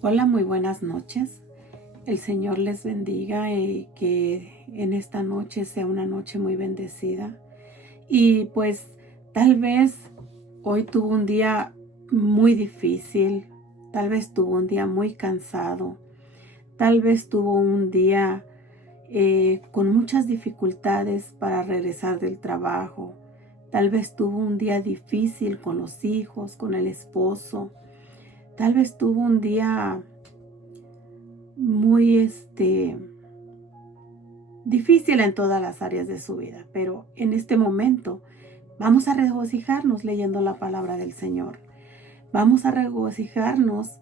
Hola, muy buenas noches. El Señor les bendiga y que en esta noche sea una noche muy bendecida. Y pues tal vez hoy tuvo un día muy difícil, tal vez tuvo un día muy cansado, tal vez tuvo un día con muchas dificultades para regresar del trabajo, tal vez tuvo un día difícil con los hijos, con el esposo, tal vez tuvo un día muy difícil en todas las áreas de su vida, pero en este momento vamos a regocijarnos leyendo la palabra del Señor. Vamos a regocijarnos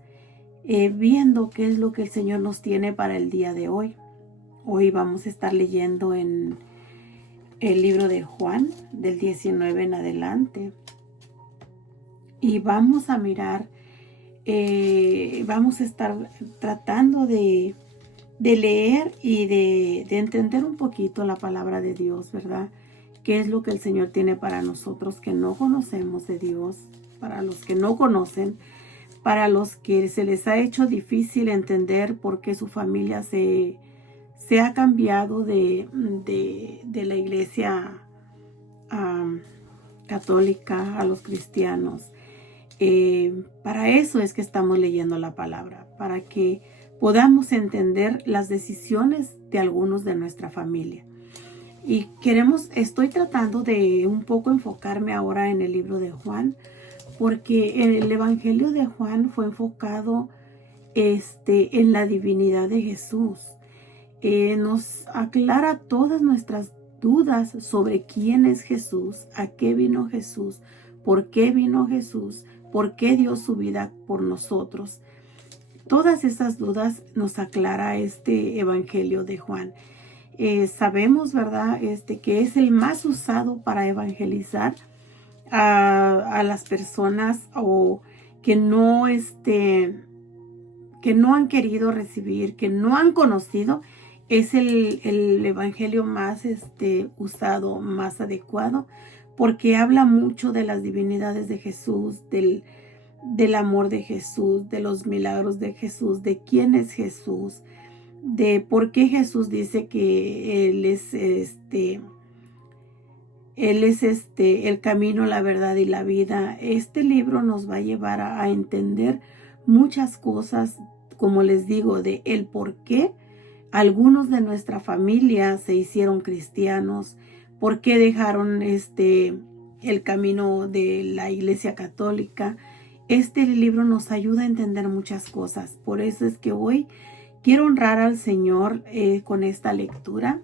viendo qué es lo que el Señor nos tiene para el día de hoy. Hoy vamos a estar leyendo en el libro de Juan, del 19 en adelante. Y vamos a mirar, vamos a estar tratando de leer y de entender un poquito la palabra de Dios, ¿verdad? ¿Qué es lo que el Señor tiene para nosotros que no conocemos de Dios? Para los que no conocen, para los que se les ha hecho difícil entender por qué su familia se ha cambiado de la iglesia católica a los cristianos. Para eso es que estamos leyendo la palabra, para que podamos entender las decisiones de algunos de nuestra familia. Y estoy tratando de un poco enfocarme ahora en el libro de Juan, porque el evangelio de Juan fue enfocado en la divinidad de Jesús. Nos aclara todas nuestras dudas sobre quién es Jesús, a qué vino Jesús, por qué vino Jesús, por qué dio su vida por nosotros. Todas esas dudas nos aclara este evangelio de Juan. Sabemos, ¿verdad?, que es el más usado para evangelizar a las personas o que no han querido recibir, que no han conocido. Es el evangelio más usado, más adecuado, porque habla mucho de las divinidades de Jesús, del amor de Jesús, de los milagros de Jesús, de quién es Jesús, de por qué Jesús dice que Él es el camino, la verdad y la vida. Este libro nos va a llevar a entender muchas cosas, como les digo, de el por qué algunos de nuestra familia se hicieron cristianos, por qué dejaron el camino de la iglesia católica. Este libro nos ayuda a entender muchas cosas. Por eso es que hoy quiero honrar al Señor con esta lectura,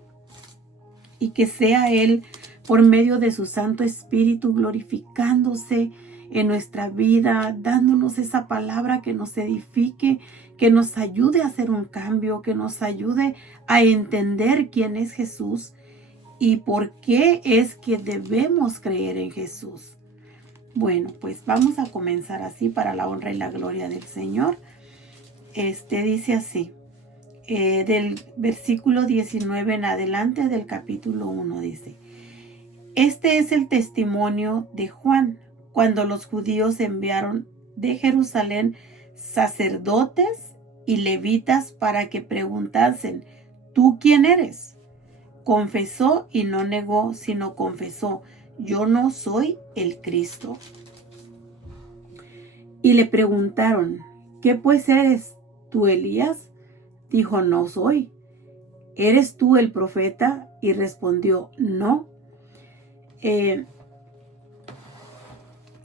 y que sea Él, por medio de su Santo Espíritu, glorificándose en nuestra vida, dándonos esa palabra que nos edifique, que nos ayude a hacer un cambio, que nos ayude a entender quién es Jesús y por qué es que debemos creer en Jesús. Bueno, pues vamos a comenzar así para la honra y la gloria del Señor. Dice así, del versículo 19 en adelante del capítulo 1 dice: Este es el testimonio de Juan, cuando los judíos enviaron de Jerusalén sacerdotes y levitas para que preguntasen: ¿tú quién eres? Confesó y no negó, sino confesó: yo no soy el Cristo. Y le preguntaron: ¿qué pues eres tú, Elías? Dijo: no soy. ¿Eres tú el profeta? Y respondió: no.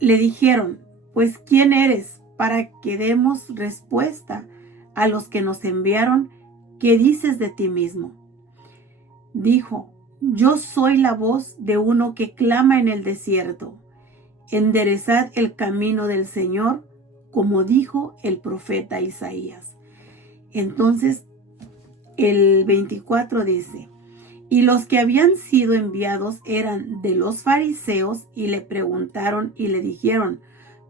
Le dijeron: pues ¿quién eres? Para que demos respuesta a los que nos enviaron. ¿Qué dices de ti mismo? Dijo: yo soy la voz de uno que clama en el desierto: enderezad el camino del Señor, como dijo el profeta Isaías. Entonces el 24 dice: y los que habían sido enviados eran de los fariseos, y le preguntaron y le dijeron: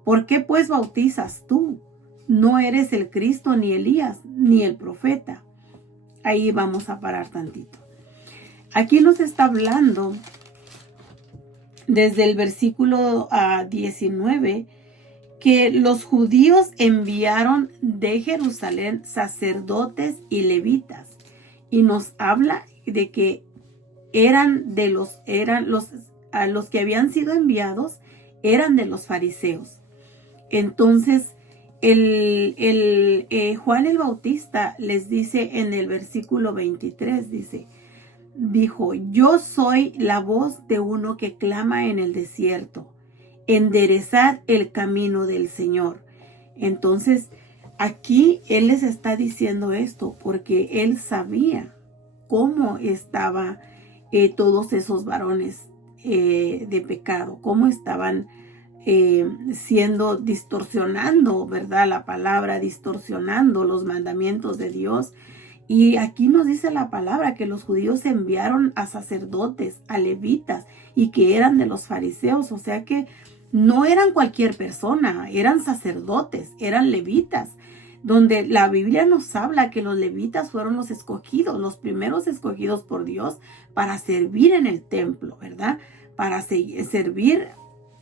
¿por qué pues bautizas tú? No eres el Cristo, ni Elías, ni el profeta. Ahí vamos a parar tantito. Aquí nos está hablando desde el versículo 19, que los judíos enviaron de Jerusalén sacerdotes y levitas, y nos habla de que a los que habían sido enviados eran de los fariseos. Entonces Juan el Bautista les dice en el versículo 23, dijo, yo soy la voz de uno que clama en el desierto, enderezad el camino del Señor. Entonces aquí él les está diciendo esto porque él sabía cómo estaban todos esos varones de pecado, cómo estaban distorsionando, ¿verdad? La palabra, distorsionando los mandamientos de Dios. Y aquí nos dice la palabra que los judíos enviaron a sacerdotes, a levitas, y que eran de los fariseos, o sea que no eran cualquier persona, eran sacerdotes, eran levitas, donde la Biblia nos habla que los levitas fueron los escogidos, los primeros escogidos por Dios para servir en el templo, ¿verdad? Para servir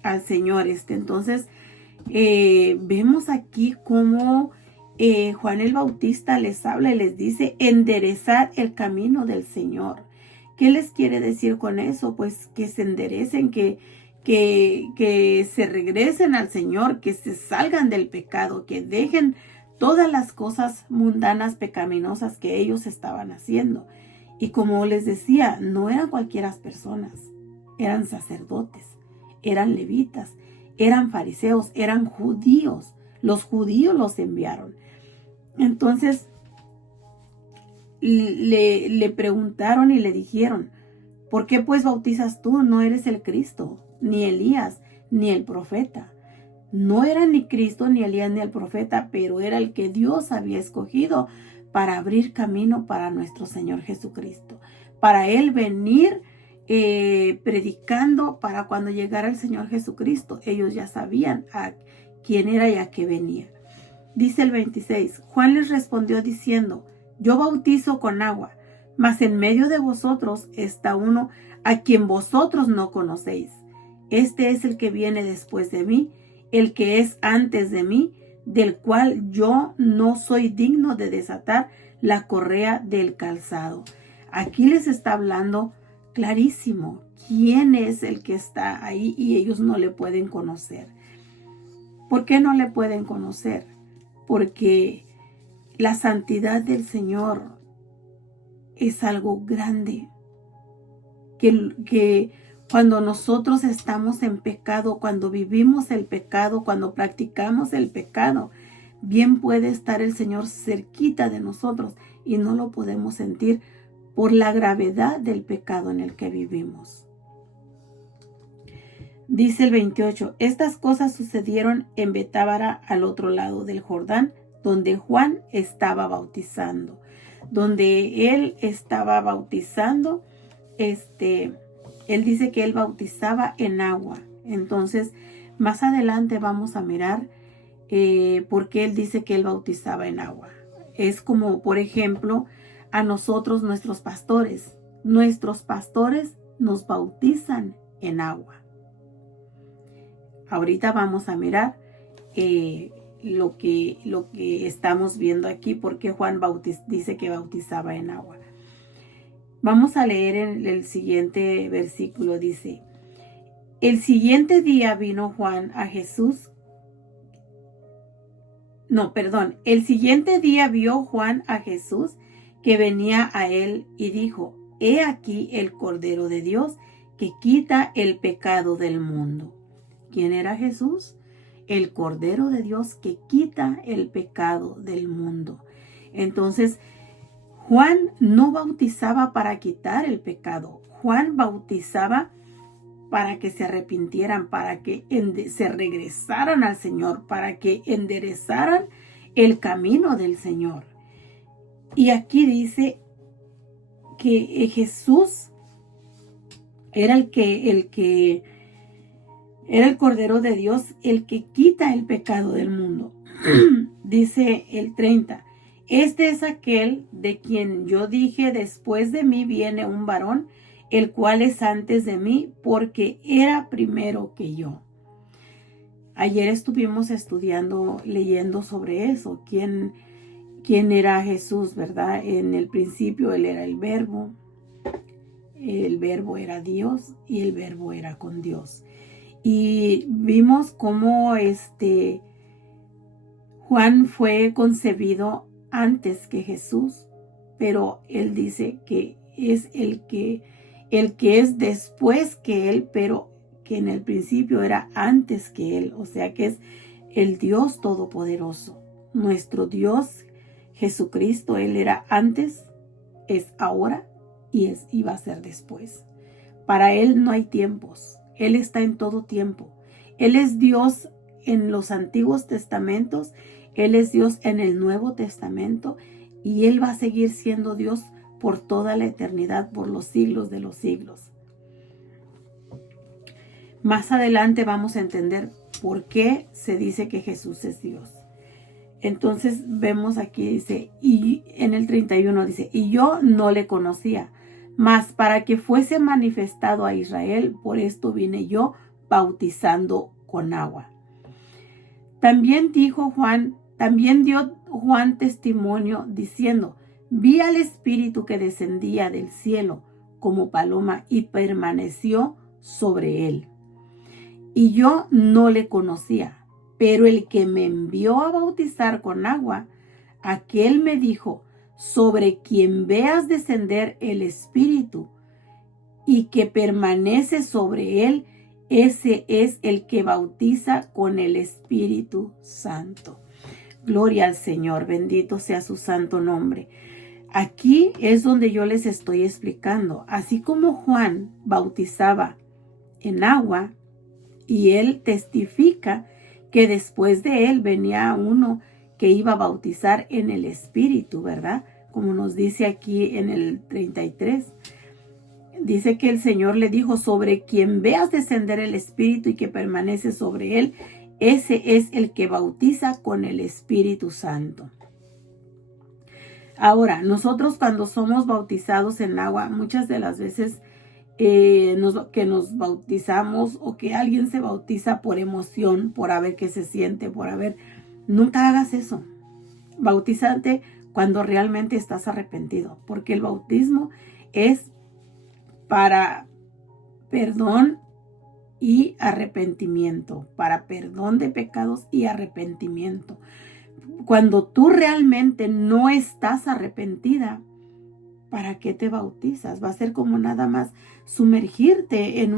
al Señor. Entonces, vemos aquí cómo Juan el Bautista les habla y les dice, enderezar el camino del Señor. ¿Qué les quiere decir con eso? Pues que se enderecen, que se regresen al Señor, que se salgan del pecado, que dejen todas las cosas mundanas, pecaminosas que ellos estaban haciendo. Y como les decía, no eran cualquiera personas, eran sacerdotes, eran levitas, eran fariseos, eran judíos. Los judíos los enviaron. Entonces le preguntaron y le dijeron, ¿por qué pues bautizas tú? No eres el Cristo, ni Elías, ni el profeta. No era ni Cristo, ni Elías, ni el profeta, pero era el que Dios había escogido para abrir camino para nuestro Señor Jesucristo. Para Él venir predicando para cuando llegara el Señor Jesucristo. Ellos ya sabían a quién era y a qué venía. Dice el 26, Juan les respondió diciendo, yo bautizo con agua, mas en medio de vosotros está uno a quien vosotros no conocéis. Este es el que viene después de mí, el que es antes de mí, del cual yo no soy digno de desatar la correa del calzado. Aquí les está hablando clarísimo quién es el que está ahí y ellos no le pueden conocer. ¿Por qué no le pueden conocer? Porque la santidad del Señor es algo grande. Que cuando nosotros estamos en pecado, cuando vivimos el pecado, cuando practicamos el pecado, bien puede estar el Señor cerquita de nosotros y no lo podemos sentir por la gravedad del pecado en el que vivimos. Dice el 28, estas cosas sucedieron en Betábara al otro lado del Jordán, donde Juan estaba bautizando. Donde él estaba bautizando, él dice que él bautizaba en agua. Entonces, más adelante vamos a mirar por qué él dice que él bautizaba en agua. Es como, por ejemplo, a nosotros, nuestros pastores nos bautizan en agua. Ahorita vamos a mirar lo que estamos viendo aquí, porque Juan dice que bautizaba en agua. Vamos a leer en el siguiente versículo, dice, el siguiente día vino Juan a Jesús. El siguiente día vio Juan a Jesús que venía a él y dijo, he aquí el Cordero de Dios que quita el pecado del mundo. ¿Quién era Jesús? El Cordero de Dios que quita el pecado del mundo. Entonces, Juan no bautizaba para quitar el pecado. Juan bautizaba para que se arrepintieran, para que se regresaran al Señor, para que enderezaran el camino del Señor. Y aquí dice que Jesús era era el Cordero de Dios, el que quita el pecado del mundo. Dice el 30, este es aquel de quien yo dije, después de mí viene un varón, el cual es antes de mí, porque era primero que yo. Ayer estuvimos estudiando, leyendo sobre eso, quién era Jesús, ¿verdad? En el principio Él era el Verbo era Dios y el Verbo era con Dios. Y vimos cómo Juan fue concebido antes que Jesús, pero él dice que es el que es después que él, pero que en el principio era antes que él, o sea que es el Dios Todopoderoso. Nuestro Dios Jesucristo, Él era antes, es ahora y va a ser después. Para Él no hay tiempos, Él está en todo tiempo. Él es Dios en los antiguos testamentos, Él es Dios en el Nuevo Testamento y Él va a seguir siendo Dios por toda la eternidad, por los siglos de los siglos. Más adelante vamos a entender por qué se dice que Jesús es Dios. Entonces vemos aquí, dice, y en el 31 dice, y yo no le conocía, mas para que fuese manifestado a Israel, por esto vine yo bautizando con agua. También dio Juan testimonio diciendo, vi al Espíritu que descendía del cielo como paloma y permaneció sobre él. Y yo no le conocía, pero el que me envió a bautizar con agua, aquel me dijo, sobre quien veas descender el Espíritu y que permanece sobre él, ese es el que bautiza con el Espíritu Santo. Gloria al Señor, bendito sea su santo nombre. Aquí es donde yo les estoy explicando, así como Juan bautizaba en agua, y él testifica que después de él venía uno que iba a bautizar en el Espíritu, ¿verdad? Como nos dice aquí en el 33. Dice que el Señor le dijo, sobre quien veas descender el Espíritu y que permanece sobre él, ese es el que bautiza con el Espíritu Santo. Ahora, nosotros cuando somos bautizados en agua, muchas de las veces que nos bautizamos o que alguien se bautiza por emoción, por a ver qué se siente, nunca hagas eso. Bautízate cuando realmente estás arrepentido, porque el bautismo es para perdón y arrepentimiento, para perdón de pecados y arrepentimiento. Cuando tú realmente no estás arrepentida, ¿para qué te bautizas? Va a ser como nada más sumergirte en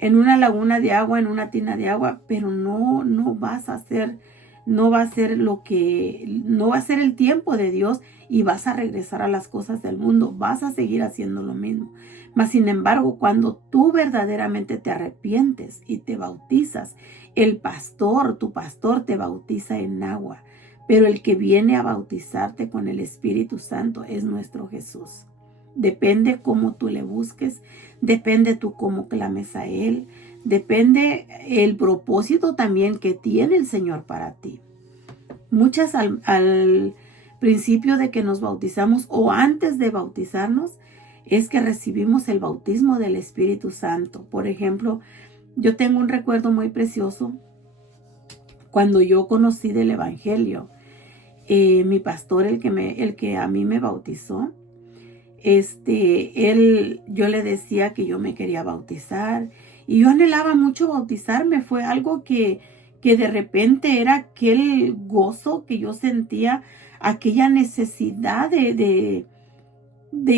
una laguna de agua, en una tina de agua, pero no va a ser el tiempo de Dios y vas a regresar a las cosas del mundo, vas a seguir haciendo lo mismo. Mas sin embargo, cuando tú verdaderamente te arrepientes y te bautizas, tu pastor te bautiza en agua. Pero el que viene a bautizarte con el Espíritu Santo es nuestro Jesús. Depende cómo tú le busques, depende tú cómo clames a Él, depende el propósito también que tiene el Señor para ti. Muchas al principio de que nos bautizamos o antes de bautizarnos es que recibimos el bautismo del Espíritu Santo. Por ejemplo, yo tengo un recuerdo muy precioso cuando yo conocí del Evangelio. Mi pastor, el que a mí me bautizó, yo le decía que yo me quería bautizar y yo anhelaba mucho bautizarme. Fue algo que de repente era aquel gozo que yo sentía, aquella necesidad de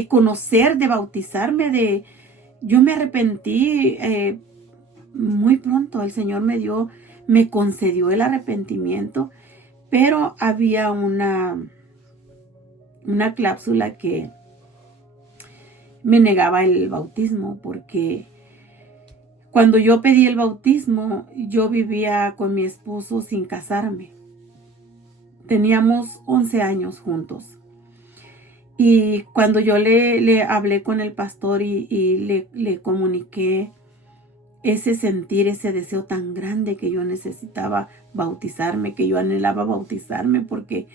conocer, de bautizarme. Yo me arrepentí muy pronto. El Señor me concedió el arrepentimiento. Pero había una cláusula que me negaba el bautismo, porque cuando yo pedí el bautismo, yo vivía con mi esposo sin casarme. Teníamos 11 años juntos. Y cuando yo le hablé con el pastor y le comuniqué ese sentir, ese deseo tan grande que yo necesitaba bautizarme, que yo anhelaba bautizarme, porque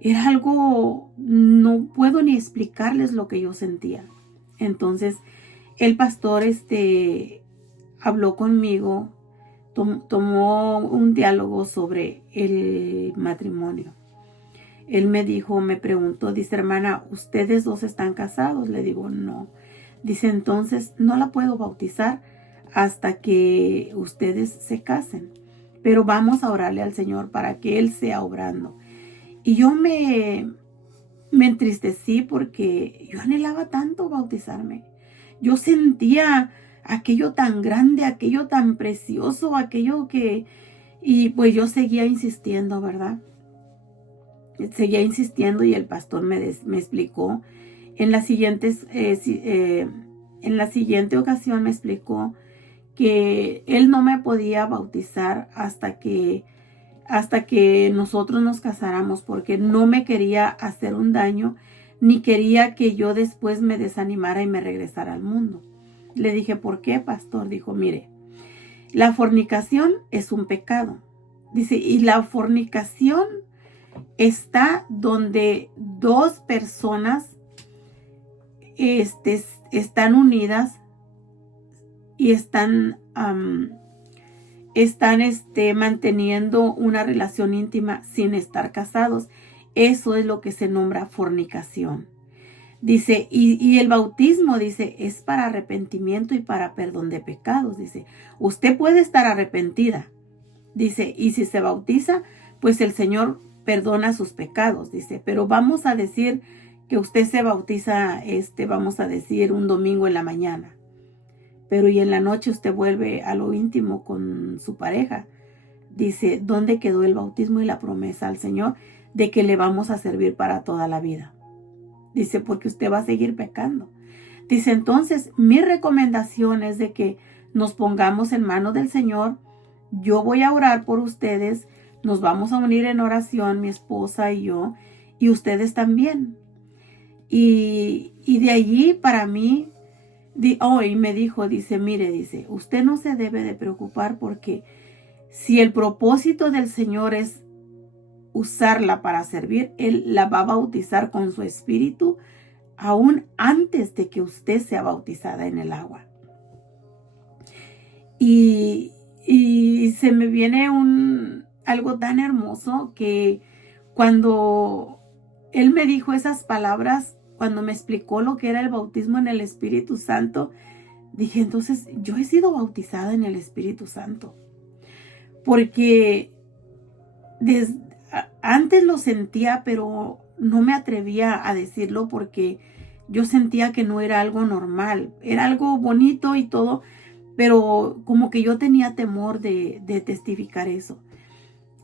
era algo, no puedo ni explicarles lo que yo sentía. Entonces el pastor habló conmigo tomó un diálogo sobre el matrimonio. Él me preguntó, dice, hermana, ¿ustedes dos están casados? Le digo, no. Dice, entonces no la puedo bautizar hasta que ustedes se casen. Pero vamos a orarle al Señor para que Él sea obrando. Y yo me entristecí porque yo anhelaba tanto bautizarme. Yo sentía aquello tan grande, aquello tan precioso, aquello que... Y pues yo seguía insistiendo, ¿verdad? Seguía insistiendo y el pastor me explicó. En la siguiente ocasión me explicó que él no me podía bautizar hasta que nosotros nos casáramos, porque no me quería hacer un daño, ni quería que yo después me desanimara y me regresara al mundo. Le dije, ¿por qué, pastor? Dijo, mire, la fornicación es un pecado. Dice, y la fornicación está donde dos personas están unidas y están manteniendo una relación íntima sin estar casados. Eso es lo que se nombra fornicación. Dice, y el bautismo, dice, es para arrepentimiento y para perdón de pecados. Dice, usted puede estar arrepentida. Dice, y si se bautiza, pues el Señor perdona sus pecados. Dice, pero vamos a decir que usted se bautiza, vamos a decir, un domingo en la mañana. Pero y en la noche usted vuelve a lo íntimo con su pareja. Dice, ¿dónde quedó el bautismo y la promesa al Señor de que le vamos a servir para toda la vida? Dice, porque usted va a seguir pecando. Dice, entonces, mi recomendación es de que nos pongamos en manos del Señor. Yo voy a orar por ustedes. Nos vamos a unir en oración, mi esposa y yo, y ustedes también. Y de allí para mí, y me dijo, dice, mire, dice, usted no se debe de preocupar, porque si el propósito del Señor es usarla para servir, Él la va a bautizar con su espíritu aún antes de que usted sea bautizada en el agua. Y se me viene algo tan hermoso que cuando Él me dijo esas palabras, cuando me explicó lo que era el bautismo en el Espíritu Santo, dije, entonces yo he sido bautizada en el Espíritu Santo. Porque antes lo sentía, pero no me atrevía a decirlo porque yo sentía que no era algo normal. Era algo bonito y todo, pero como que yo tenía temor de testificar eso.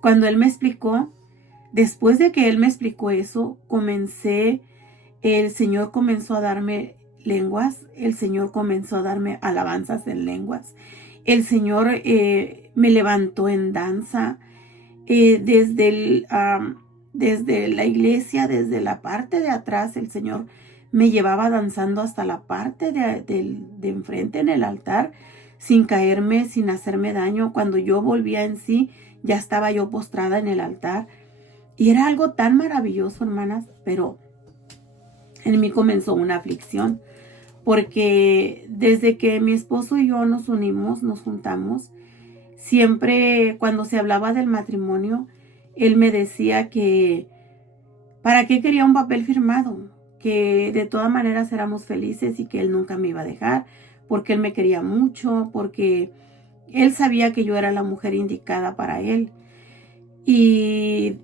Cuando Él me explicó, después de que Él me explicó eso, el Señor comenzó a darme lenguas, el Señor comenzó a darme alabanzas en lenguas. El Señor me levantó en danza. Desde la iglesia, desde la parte de atrás, el Señor me llevaba danzando hasta la parte de enfrente en el altar, sin caerme, sin hacerme daño. Cuando yo volvía en sí, ya estaba yo postrada en el altar. Y era algo tan maravilloso, hermanas, pero en mí comenzó una aflicción, porque desde que mi esposo y yo nos unimos, nos juntamos, siempre cuando se hablaba del matrimonio, él me decía que para qué quería un papel firmado, que de todas maneras éramos felices y que él nunca me iba a dejar, porque él me quería mucho, porque él sabía que yo era la mujer indicada para él. Y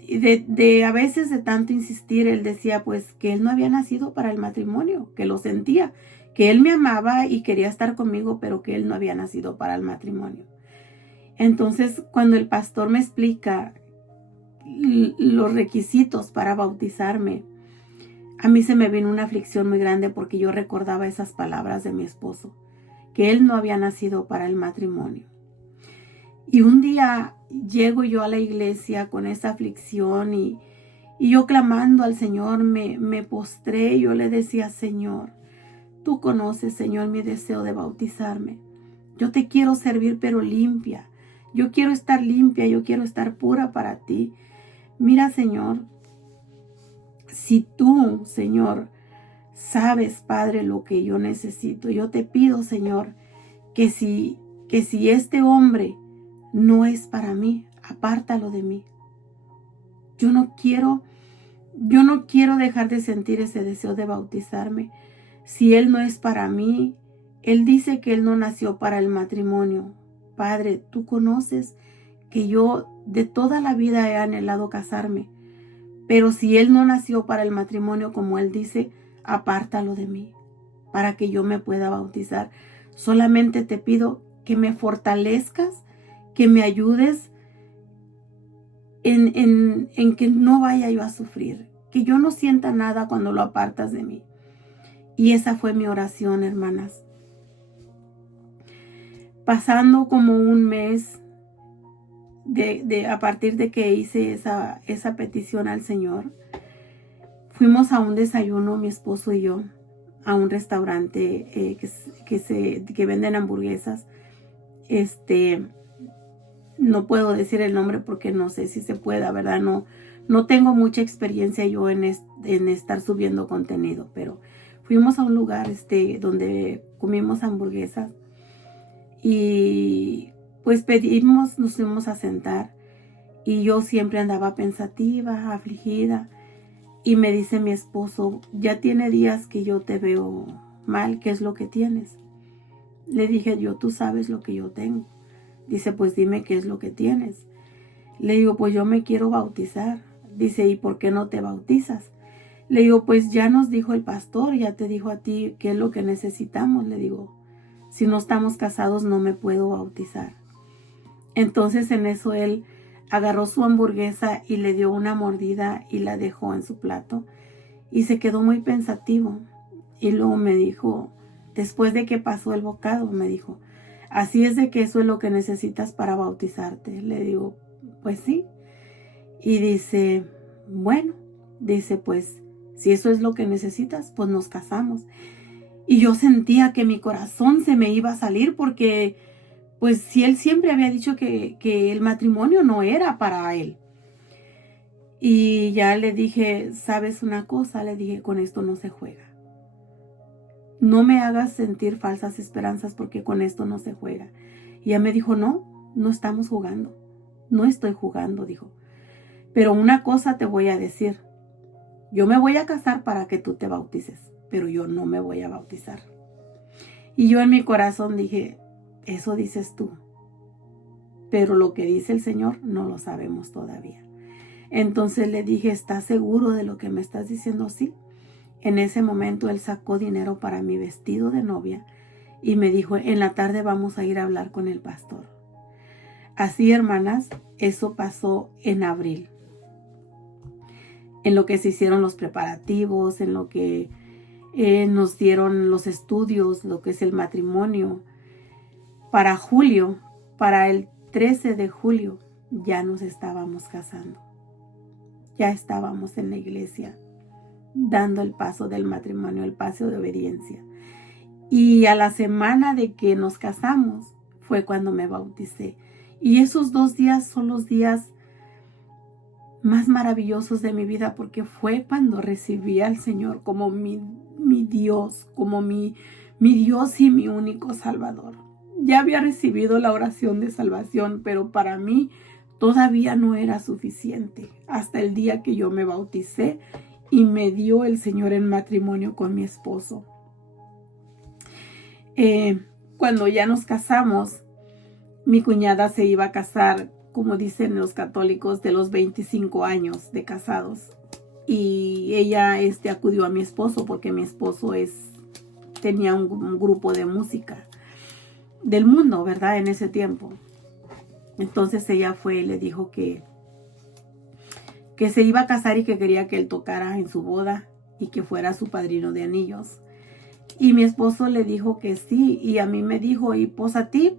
a veces de tanto insistir, él decía pues que él no había nacido para el matrimonio, que lo sentía, que él me amaba y quería estar conmigo, pero que él no había nacido para el matrimonio. Entonces, cuando el pastor me explica los requisitos para bautizarme, a mí se me vino una aflicción muy grande, porque yo recordaba esas palabras de mi esposo, que él no había nacido para el matrimonio. Y un día llego yo a la iglesia con esa aflicción y yo clamando al Señor, me postré y yo le decía, Señor, tú conoces, Señor, mi deseo de bautizarme. Yo te quiero servir, pero limpia. Yo quiero estar limpia, yo quiero estar pura para ti. Mira, Señor, si tú, Señor, sabes, Padre, lo que yo necesito, yo te pido, Señor, que si este hombre no es para mí, apártalo de mí. Yo no quiero dejar de sentir ese deseo de bautizarme. Si Él no es para mí, Él dice que Él no nació para el matrimonio. Padre, tú conoces que yo de toda la vida he anhelado casarme, pero si Él no nació para el matrimonio como Él dice, apártalo de mí, para que yo me pueda bautizar. Solamente te pido que me fortalezcas, que me ayudes en que no vaya yo a sufrir, que yo no sienta nada cuando lo apartas de mí. Y esa fue mi oración, hermanas. Pasando como un mes a partir de que hice esa petición al Señor, fuimos a un desayuno, mi esposo y yo, a un restaurante que venden hamburguesas. No puedo decir el nombre porque no sé si se pueda, ¿verdad? No tengo mucha experiencia yo en estar subiendo contenido, pero fuimos a un lugar donde comimos hamburguesas y pues nos fuimos a sentar y yo siempre andaba pensativa, afligida, y me dice mi esposo, ya tiene días que yo te veo mal, ¿qué es lo que tienes? Le dije yo, tú sabes lo que yo tengo. Dice, pues dime qué es lo que tienes. Le digo, pues yo me quiero bautizar. Dice, ¿y por qué no te bautizas? Le digo, pues ya nos dijo el pastor, ya te dijo a ti qué es lo que necesitamos. Le digo, si no estamos casados no me puedo bautizar. Entonces en eso él agarró su hamburguesa y le dio una mordida y la dejó en su plato. Y se quedó muy pensativo. Y luego me dijo, después de que pasó el bocado, me dijo, así es de que eso es lo que necesitas para bautizarte. Le digo, pues sí. Y dice, bueno, dice, pues si eso es lo que necesitas, pues nos casamos. Y yo sentía que mi corazón se me iba a salir porque, pues si él siempre había dicho que el matrimonio no era para él. Y ya le dije, ¿sabes una cosa? Le dije, con esto no se juega. No me hagas sentir falsas esperanzas porque con esto no se juega. Y ella me dijo, no estamos jugando. No estoy jugando, dijo. Pero una cosa te voy a decir. Yo me voy a casar para que tú te bautices, pero yo no me voy a bautizar. Y yo en mi corazón dije, eso dices tú. Pero lo que dice el Señor no lo sabemos todavía. Entonces le dije, ¿estás seguro de lo que me estás diciendo? Sí. En ese momento él sacó dinero para mi vestido de novia y me dijo, en la tarde vamos a ir a hablar con el pastor. Así, hermanas, eso pasó en abril. En lo que se hicieron los preparativos, en lo que nos dieron los estudios, lo que es el matrimonio. Para julio, para el 13 de julio, ya nos estábamos casando. Ya estábamos en la iglesia, dando el paso del matrimonio, el paso de obediencia. Y a la semana de que nos casamos fue cuando me bauticé. Y esos 2 días son los días más maravillosos de mi vida porque fue cuando recibí al Señor como mi Dios, como mi Dios y mi único Salvador. Ya había recibido la oración de salvación, pero para mí todavía no era suficiente hasta el día que yo me bauticé y me dio el Señor en matrimonio con mi esposo. Cuando ya nos casamos, mi cuñada se iba a casar, como dicen los católicos, de los 25 años de casados. Y ella acudió a mi esposo porque mi esposo tenía un grupo de música del mundo, ¿verdad? En ese tiempo. Entonces ella fue y le dijo que se iba a casar y que quería que él tocara en su boda y que fuera su padrino de anillos. Y mi esposo le dijo que sí, y a mí me dijo, y pues a ti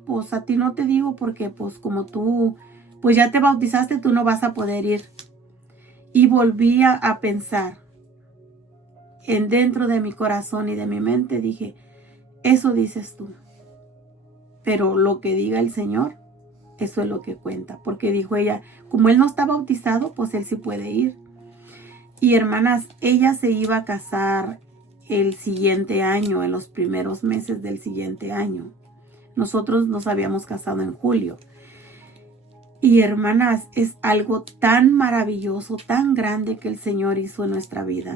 no te digo porque pues como tú, pues ya te bautizaste, tú no vas a poder ir. Y volví a pensar dentro de mi corazón y de mi mente, dije, eso dices tú, pero lo que diga el Señor, eso es lo que cuenta, porque dijo ella, como él no está bautizado, pues él sí puede ir. Y hermanas, ella se iba a casar el siguiente año, en los primeros meses del siguiente año. Nosotros nos habíamos casado en julio. Y hermanas, es algo tan maravilloso, tan grande que el Señor hizo en nuestra vida,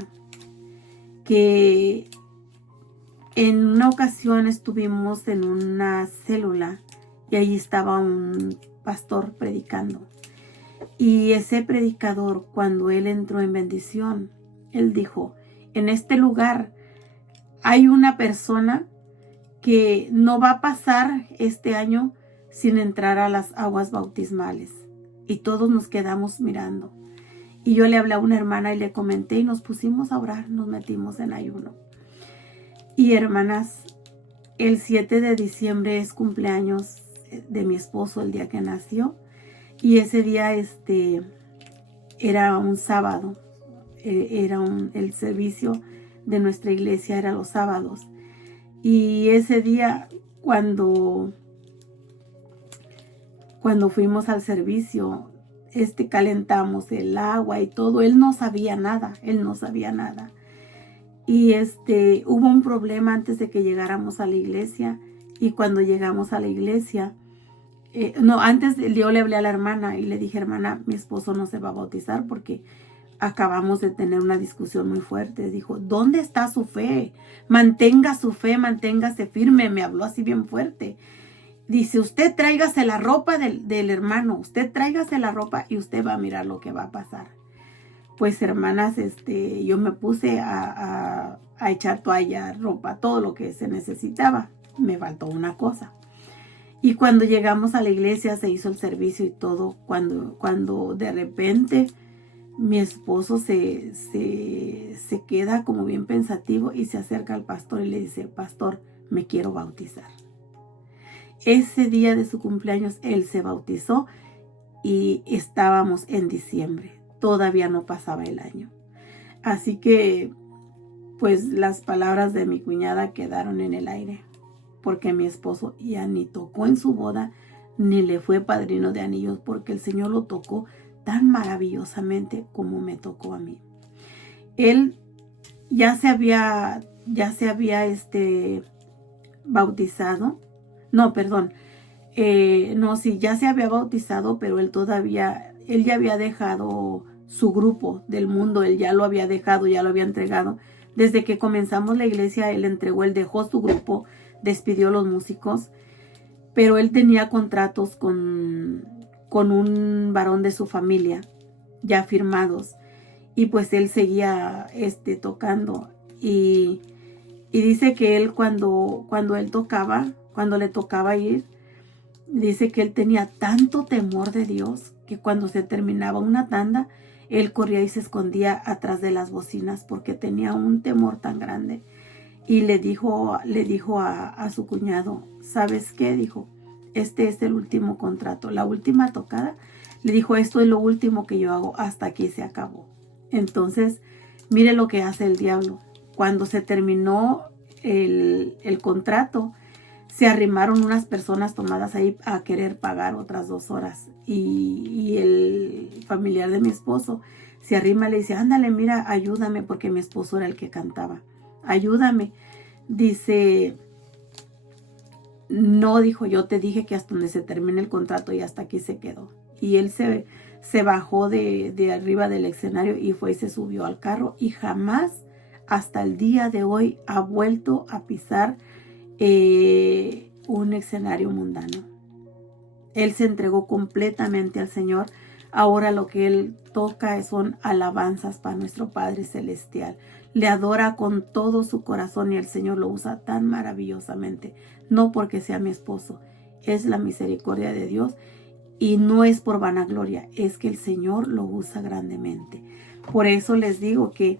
que en una ocasión estuvimos en una célula y ahí estaba un pastor predicando. Y ese predicador, cuando él entró en bendición, él dijo, en este lugar hay una persona que no va a pasar este año sin entrar a las aguas bautismales. Y todos nos quedamos mirando. Y yo le hablé a una hermana y le comenté y nos pusimos a orar, nos metimos en ayuno. Y hermanas, el 7 de diciembre es cumpleaños de mi esposo, el día que nació. Y ese día era un sábado. El servicio de nuestra iglesia era los sábados. Y ese día cuando fuimos al servicio, calentamos el agua y todo, él no sabía nada. Y hubo un problema antes de que llegáramos a la iglesia. Y cuando llegamos a la iglesia, yo le hablé a la hermana y le dije, hermana, mi esposo no se va a bautizar porque acabamos de tener una discusión muy fuerte. Dijo, ¿dónde está su fe? Mantenga su fe, manténgase firme. Me habló así bien fuerte. Dice, usted tráigase la ropa del hermano, usted tráigase la ropa y usted va a mirar lo que va a pasar. Pues hermanas, yo me puse a echar toalla, ropa, todo lo que se necesitaba. Me faltó una cosa. Y cuando llegamos a la iglesia se hizo el servicio y todo. Cuando de repente mi esposo se queda como bien pensativo y se acerca al pastor y le dice, pastor, me quiero bautizar. Ese día de su cumpleaños él se bautizó y estábamos en diciembre. Todavía no pasaba el año. Así que pues las palabras de mi cuñada quedaron en el aire. Porque mi esposo ya ni tocó en su boda, ni le fue padrino de anillos, porque el Señor lo tocó tan maravillosamente como me tocó a mí. Él ya se había bautizado. No, perdón. Ya se había bautizado, pero él ya había dejado su grupo del mundo, él ya lo había dejado, ya lo había entregado. Desde que comenzamos la iglesia, él dejó su grupo, despidió a los músicos, pero él tenía contratos con un varón de su familia ya firmados y pues él seguía tocando y dice que él cuando él tocaba, cuando le tocaba ir, dice que él tenía tanto temor de Dios que cuando se terminaba una tanda, él corría y se escondía atrás de las bocinas porque tenía un temor tan grande. Y le dijo a su cuñado, ¿sabes qué? Dijo, este es el último contrato, la última tocada. Le dijo, esto es lo último que yo hago, hasta aquí se acabó. Entonces, mire lo que hace el diablo. Cuando se terminó el contrato, se arrimaron unas personas tomadas ahí a querer pagar otras 2 horas. Y el familiar de mi esposo se arrima y le dice, ándale, mira, ayúdame, porque mi esposo era el que cantaba. Ayúdame. Dice, no, dijo, yo te dije que hasta donde se termine el contrato y hasta aquí se quedó. Y él se bajó de arriba del escenario y fue y se subió al carro y jamás hasta el día de hoy ha vuelto a pisar un escenario mundano. Él se entregó completamente al Señor. Ahora lo que él toca son alabanzas para nuestro Padre Celestial. Le adora con todo su corazón y el Señor lo usa tan maravillosamente. No porque sea mi esposo, es la misericordia de Dios y no es por vanagloria, es que el Señor lo usa grandemente. Por eso les digo que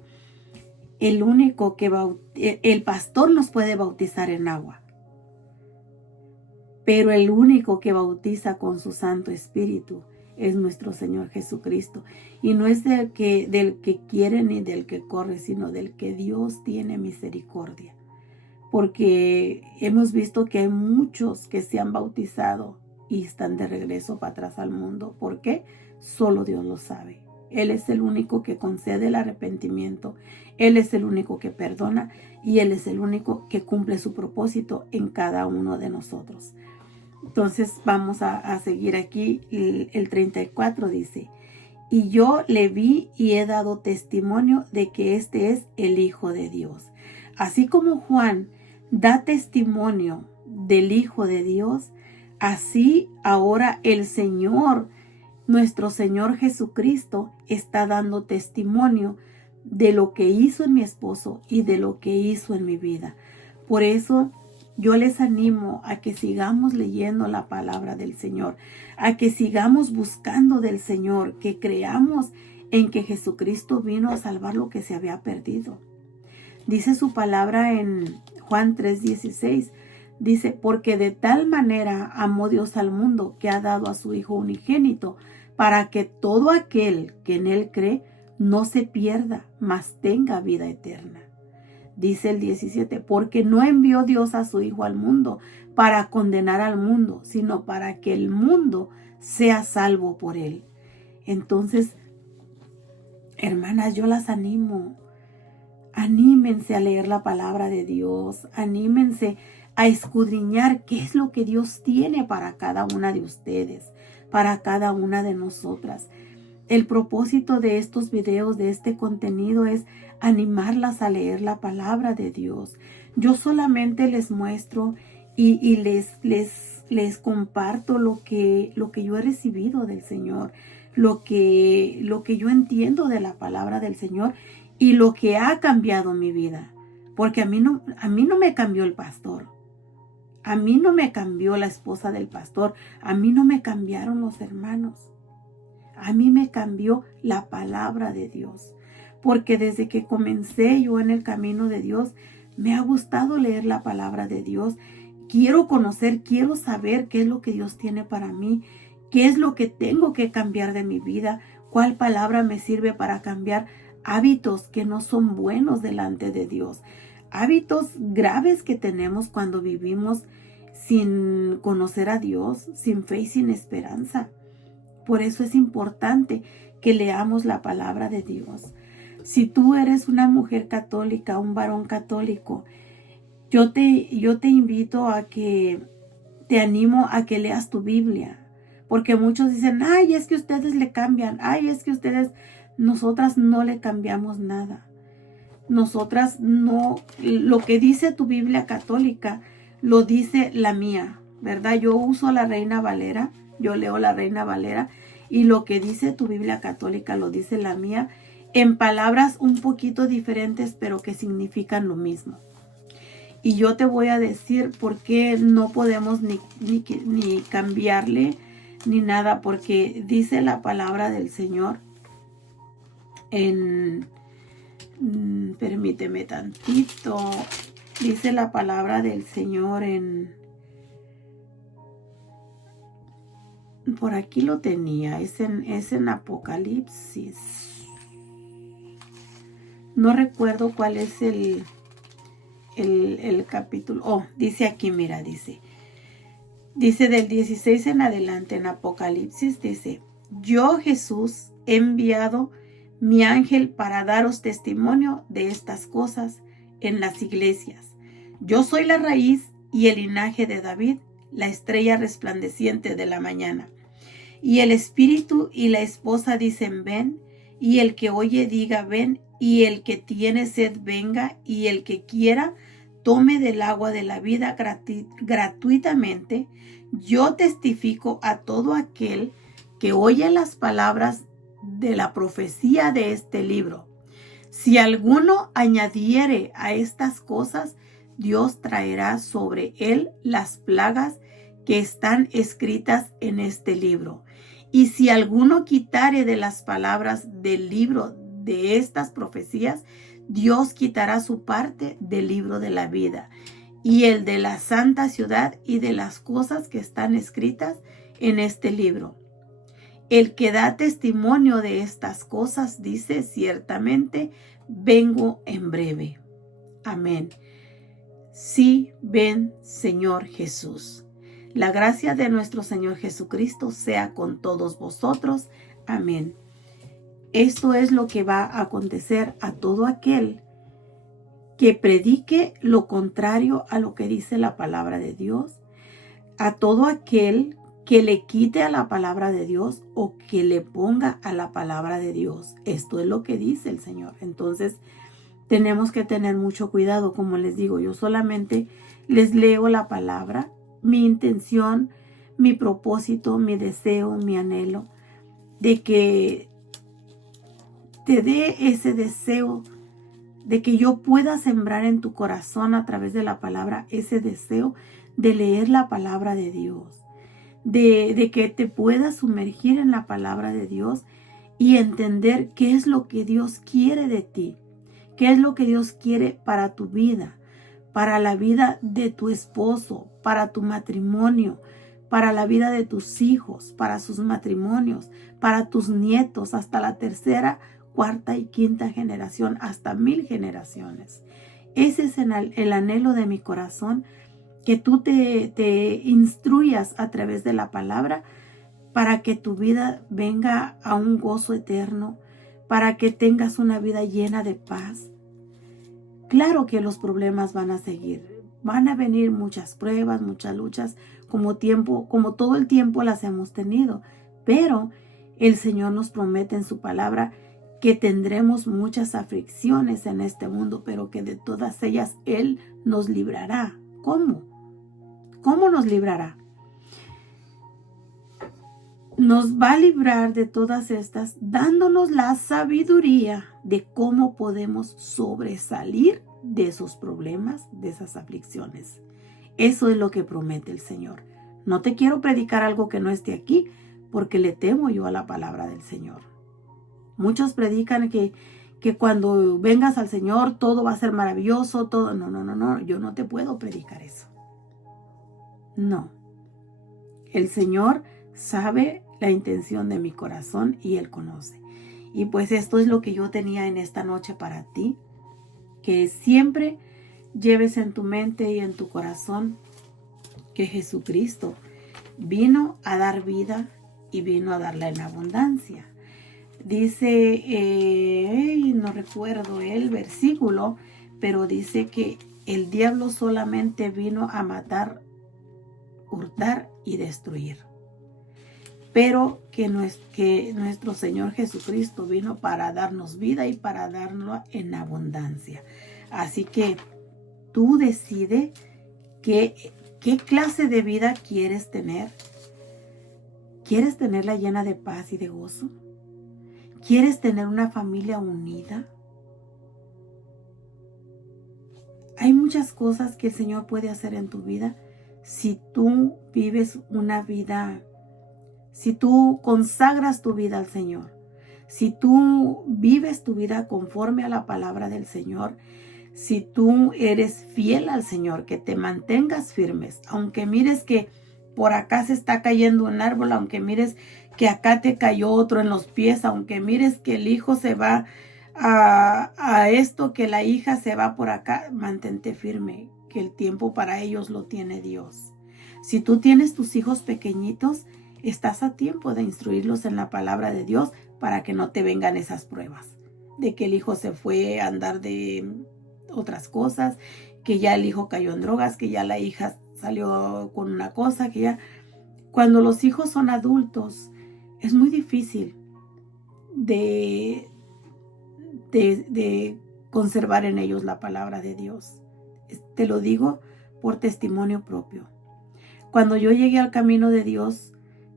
el pastor nos puede bautizar en agua, pero el único que bautiza con su Santo Espíritu es nuestro Señor Jesucristo. Y no es del que quiere ni del que corre, sino del que Dios tiene misericordia. Porque hemos visto que hay muchos que se han bautizado y están de regreso para atrás al mundo. ¿Por qué? Solo Dios lo sabe. Él es el único que concede el arrepentimiento. Él es el único que perdona y Él es el único que cumple su propósito en cada uno de nosotros. Entonces vamos a seguir aquí. El 34 dice: y yo le vi y he dado testimonio de que este es el Hijo de Dios. Así como Juan da testimonio del Hijo de Dios, así ahora el Señor, nuestro Señor Jesucristo, está dando testimonio de lo que hizo en mi esposo y de lo que hizo en mi vida. Por eso yo les animo a que sigamos leyendo la palabra del Señor, a que sigamos buscando del Señor, que creamos en que Jesucristo vino a salvar lo que se había perdido. Dice su palabra en Juan 3:16, dice: porque de tal manera amó Dios al mundo que ha dado a su Hijo unigénito, para que todo aquel que en él cree no se pierda, mas tenga vida eterna. Dice el 17: porque no envió Dios a su Hijo al mundo para condenar al mundo, sino para que el mundo sea salvo por él. Entonces, hermanas, yo las animo. Anímense a leer la palabra de Dios. Anímense a escudriñar qué es lo que Dios tiene para cada una de ustedes, para cada una de nosotras. El propósito de estos videos, de este contenido, es animarlas a leer la palabra de Dios. Yo solamente les muestro y les comparto lo que yo he recibido del Señor, lo que yo entiendo de la palabra del Señor y lo que ha cambiado mi vida. Porque a mí no me cambió el pastor. A mí no me cambió la esposa del pastor. A mí no me cambiaron los hermanos. A mí me cambió la palabra de Dios. Porque desde que comencé yo en el camino de Dios, me ha gustado leer la palabra de Dios. Quiero conocer, quiero saber qué es lo que Dios tiene para mí, qué es lo que tengo que cambiar de mi vida, cuál palabra me sirve para cambiar hábitos que no son buenos delante de Dios. Hábitos graves que tenemos cuando vivimos sin conocer a Dios, sin fe y sin esperanza. Por eso es importante que leamos la palabra de Dios. Si tú eres una mujer católica, un varón católico, yo te invito a que te animo a que leas tu Biblia. Porque muchos dicen: ay, es que ustedes le cambian. Ay, es que nosotras no le cambiamos nada. Nosotras no, lo que dice tu Biblia católica, lo dice la mía, ¿verdad? Yo uso la Reina Valera, yo leo la Reina Valera, y lo que dice tu Biblia católica lo dice la mía, en palabras un poquito diferentes, pero que significan lo mismo. Y yo te voy a decir por qué no podemos ni cambiarle ni nada, porque dice la palabra del Señor permíteme tantito. Dice la palabra del Señor por aquí lo tenía, es en Apocalipsis. No recuerdo cuál es el capítulo. Oh, dice aquí, mira, dice del 16 en adelante en Apocalipsis, dice: yo, Jesús, he enviado mi ángel para daros testimonio de estas cosas en las iglesias. Yo soy la raíz y el linaje de David, la estrella resplandeciente de la mañana. Y el espíritu y la esposa dicen: ven, y el que oye diga: ven, y el que tiene sed venga, y el que quiera tome del agua de la vida gratuitamente. Yo testifico a todo aquel que oye las palabras de la profecía de este libro. Si alguno añadiere a estas cosas, Dios traerá sobre él las plagas que están escritas en este libro. Y si alguno quitare de las palabras del libro de estas profecías, Dios quitará su parte del libro de la vida y el de la santa ciudad y de las cosas que están escritas en este libro. El que da testimonio de estas cosas dice: ciertamente vengo en breve. Amén. Sí, ven, Señor Jesús. La gracia de nuestro Señor Jesucristo sea con todos vosotros. Amén. Esto es lo que va a acontecer a todo aquel que predique lo contrario a lo que dice la palabra de Dios, a todo aquel que le quite a la palabra de Dios o que le ponga a la palabra de Dios. Esto es lo que dice el Señor. Entonces, tenemos que tener mucho cuidado. Como les digo, yo solamente les leo la palabra, mi intención, mi propósito, mi deseo, mi anhelo, de que te dé ese deseo, de que yo pueda sembrar en tu corazón a través de la palabra ese deseo de leer la palabra de Dios, de que te puedas sumergir en la palabra de Dios y entender qué es lo que Dios quiere de ti, qué es lo que Dios quiere para tu vida, para la vida de tu esposo, para tu matrimonio, para la vida de tus hijos, para sus matrimonios, para tus nietos, hasta la tercera, cuarta y quinta generación, hasta 1000 generaciones. Ese es el anhelo de mi corazón, que tú te instruyas a través de la palabra para que tu vida venga a un gozo eterno, para que tengas una vida llena de paz. Claro que los problemas van a seguir, van a venir muchas pruebas, muchas luchas, como todo el tiempo las hemos tenido, pero el Señor nos promete en su palabra que tendremos muchas aflicciones en este mundo, pero que de todas ellas Él nos librará. ¿Cómo? ¿Cómo nos librará? Nos va a librar de todas estas, dándonos la sabiduría de cómo podemos sobresalir de esos problemas, de esas aflicciones. Eso es lo que promete el Señor. No te quiero predicar algo que no esté aquí, porque le temo yo a la palabra del Señor. Muchos predican que cuando vengas al Señor todo va a ser maravilloso, todo. No, yo no te puedo predicar eso. No. El Señor sabe la intención de mi corazón y Él conoce. Y pues esto es lo que yo tenía en esta noche para ti. Que siempre lleves en tu mente y en tu corazón que Jesucristo vino a dar vida y vino a darla en abundancia. Dice, no recuerdo el versículo, pero dice que el diablo solamente vino a matar, hurtar y destruir. Pero que nuestro Señor Jesucristo vino para darnos vida y para darlo en abundancia. Así que tú decides qué clase de vida quieres tener. ¿Quieres tenerla llena de paz y de gozo? ¿Quieres tener una familia unida? Hay muchas cosas que el Señor puede hacer en tu vida si tú vives una vida, si tú consagras tu vida al Señor, si tú vives tu vida conforme a la palabra del Señor, si tú eres fiel al Señor, que te mantengas firmes, aunque mires que por acá se está cayendo un árbol, aunque mires que acá te cayó otro en los pies, aunque mires que el hijo se va a esto, que la hija se va por acá, mantente firme, que el tiempo para ellos lo tiene Dios. Si tú tienes tus hijos pequeñitos, estás a tiempo de instruirlos en la palabra de Dios para que no te vengan esas pruebas, de que el hijo se fue a andar de otras cosas, que ya el hijo cayó en drogas, que ya la hija salió con una cosa, que ya... Cuando los hijos son adultos, es muy difícil de conservar en ellos la palabra de Dios. Te lo digo por testimonio propio. Cuando yo llegué al camino de Dios,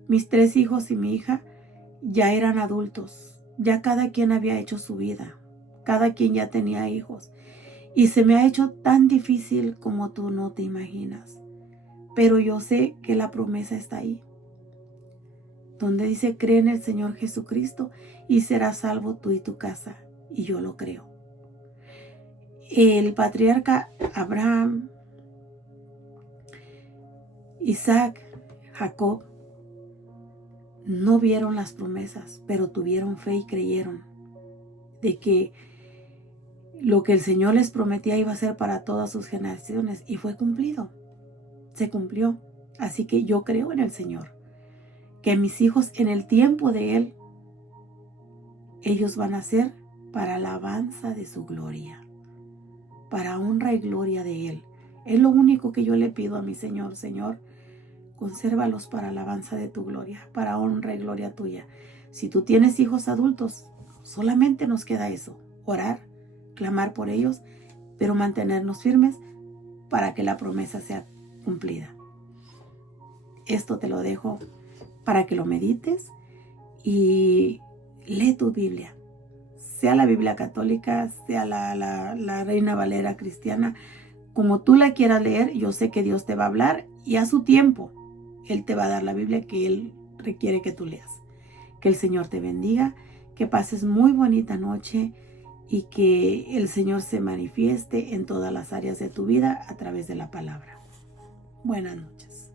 mis 3 hijos y mi hija ya eran adultos. Ya cada quien había hecho su vida. Cada quien ya tenía hijos. Y se me ha hecho tan difícil como tú no te imaginas. Pero yo sé que la promesa está ahí. Donde dice, cree en el Señor Jesucristo y serás salvo tú y tu casa. Y yo lo creo. El patriarca Abraham, Isaac, Jacob, no vieron las promesas, pero tuvieron fe y creyeron de que lo que el Señor les prometía iba a ser para todas sus generaciones, y fue cumplido, se cumplió. Así que yo creo en el Señor, que mis hijos en el tiempo de Él, ellos van a ser para alabanza de su gloria, para honra y gloria de Él. Es lo único que yo le pido a mi Señor. Señor, consérvalos para alabanza de tu gloria, para honra y gloria tuya. Si tú tienes hijos adultos, solamente nos queda eso, orar, clamar por ellos, pero mantenernos firmes para que la promesa sea cumplida. Esto te lo dejo para que lo medites y lee tu Biblia. Sea la Biblia católica, sea la Reina Valera cristiana, como tú la quieras leer, yo sé que Dios te va a hablar y a su tiempo Él te va a dar la Biblia que Él requiere que tú leas. Que el Señor te bendiga, que pases muy bonita noche y que el Señor se manifieste en todas las áreas de tu vida a través de la palabra. Buenas noches.